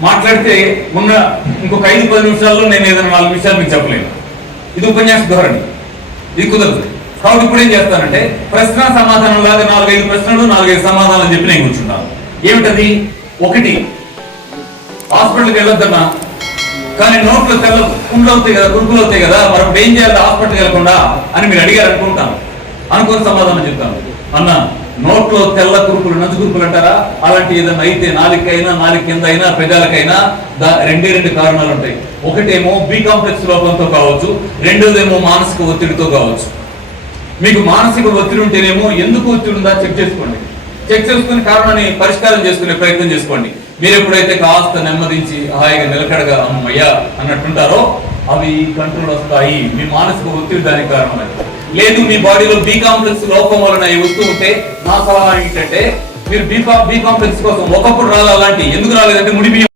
మాట్లాడితే ఉన్న ఇంకొక ఐదు పది నిమిషాల్లో నేను ఏదైనా నాలుగు విషయాలు మీకు చెప్పలేను. ఇది ఉపన్యాస ధోరణి. ఇది కుదరదు. కాబట్టి ఇప్పుడు ఏం చేస్తానంటే ప్రశ్న సమాధానం లాగా నాలుగైదు ప్రశ్నలు నాలుగైదు సమాధానాలు చెప్పి నేను కూర్చున్నాను ఏమిటది? ఒకటి హాస్పిటల్కి వెళ్ళొద్దన్నా. కానీ నోట్లో తెల్ల కుండ్లు అవుతాయి కదా గురుకులు అవుతాయి కదా మరొకటి ఏం చేయాలి? హాస్పిటల్కి వెళ్ళకుండా అని మీరు అడిగారు అనుకుంటాను అనుకుని సమాధానం చెప్తాను. అన్న నోట్లో తెల్ల కురుపులు నంజు కురుపులు అంటారా? అలాంటి ఏదైనా అయితే నాలుకైనా నాలుగు కింద అయినా పెదాలకైనా దా రెండే రెండు కారణాలు ఉంటాయి. ఒకటేమో బి కాంప్లెక్స్ లోపంతో కావచ్చు రెండోదేమో మానసిక ఒత్తిడితో కావచ్చు. మీకు మానసిక ఒత్తిడి ఉంటేనేమో ఎందుకు ఒత్తిడి ఉందా చెక్ చేసుకోండి. చెక్ చేసుకుని కారణాన్ని పరిష్కారం చేసుకునే ప్రయత్నం చేసుకోండి. మీరు ఎప్పుడైతే కాస్త నెమ్మదించి హాయిగా నిలకడగా అమ్మయ్యా అన్నట్టుంటారో అవి కంట్రోల్ వస్తాయి. మీ మానసిక ఒత్తిడి దానికి కారణమైంది లేదు మీ బాడీలో బి కాంప్లెక్స్ లోపం వలన వస్తూ ఉంటే నా సలహా ఏంటంటే మీరు బి బి కాంప్లెక్స్ కోసం ఒకప్పుడు రాలి అలాంటి. ఎందుకు రాలేదంటే ముడి